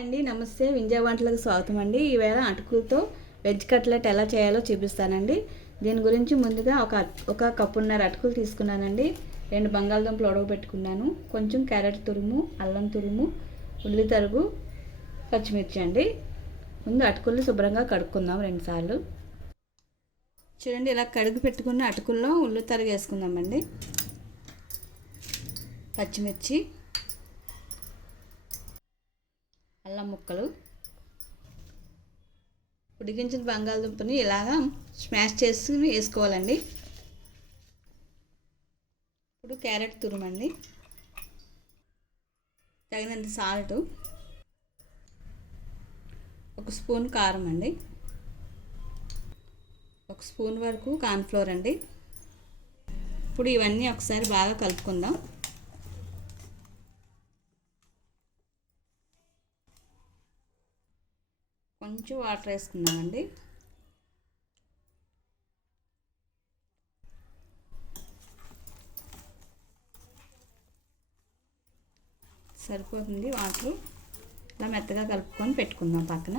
అండి. నమస్తే వింజా వంటలకు స్వాగతం అండి. ఈవేళ అటుకులతో వెజ్ కట్లెట్ ఎలా చేయాలో చూపిస్తానండి. దీని గురించి ముందుగా ఒక ఒక కప్పున్నర అటుకులు తీసుకున్నానండి. రెండు బంగాళదుంపలు ఉడకబెట్టుకున్నాను. కొంచెం క్యారెట్ తురుము అల్లం తురుము ఉల్లి తరుగు పచ్చిమిర్చి అండి. ముందు అటుకులు శుభ్రంగా కడుక్కుందాం రెండుసార్లు చూడండి ఇలా కడుగు పెట్టుకున్న అటుకుల్లో ఉల్లి తరుగు వేసుకుందామండి. పచ్చిమిర్చి. అల్లం ముక్కలు. ఉడికించిన బంగాళదుంపని ఇలాగా స్మాష్ చేసుకుని వేసుకోవాలండి. ఇప్పుడు క్యారెట్ తురుమండి. తగినంత సాల్ట్. ఒక స్పూన్ కారం అండి. ఒక స్పూన్ వరకు కార్న్ఫ్లోర్ అండి. ఇప్పుడు ఇవన్నీ ఒకసారి బాగా కలుపుకుందాం. కొంచెం వాటర్ వేసుకుందామండి. సరిపోతుంది వాటర్. ఇలా మెత్తగా కలుపుకొని పెట్టుకుందాం పక్కన.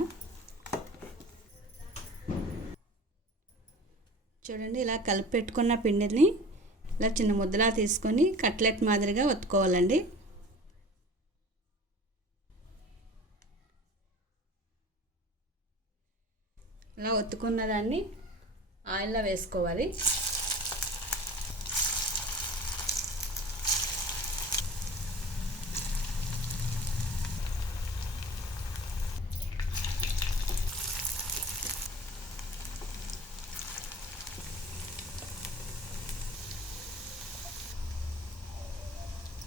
చూడండి ఇలా కలిపి పెట్టుకున్న పిండిని ఇలా చిన్న ముద్దలా తీసుకొని కట్లెట్ మాదిరిగా ఒత్తుకోవాలండి. ఇలా ఒత్తుకున్న దాన్ని ఆయిల్లో వేసుకోవాలి.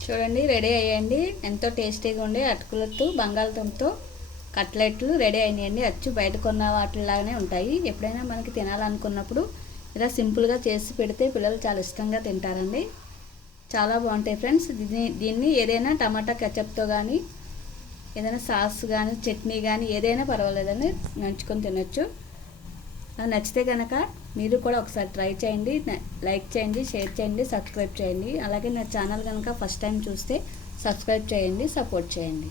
చూడండి రెడీ అయ్యండి. ఎంతో టేస్టీగా ఉండే అటుకులతో బంగాళదుంపతో. కట్లెట్లు రెడీ అయినాయండి. అచ్చు బయట కొన్న వాటిలాగానే ఉంటాయి. ఎప్పుడైనా మనకి తినాలనుకున్నప్పుడు ఇలా సింపుల్గా చేసి పెడితే పిల్లలు చాలా ఇష్టంగా తింటారండి. చాలా బాగుంటాయి ఫ్రెండ్స్. దీన్ని దీన్ని ఏదైనా టమాటా కెచప్తో కానీ ఏదైనా సాస్ కానీ చట్నీ కానీ ఏదైనా పర్వాలేదండి. నంచుకొని తినొచ్చు. నచ్చితే కనుక మీరు కూడా ఒకసారి ట్రై చేయండి. లైక్ చేయండి షేర్ చేయండి సబ్స్క్రైబ్ చేయండి. అలాగే నా ఛానల్ కనుక ఫస్ట్ టైం చూస్తే సబ్స్క్రైబ్ చేయండి సపోర్ట్ చేయండి.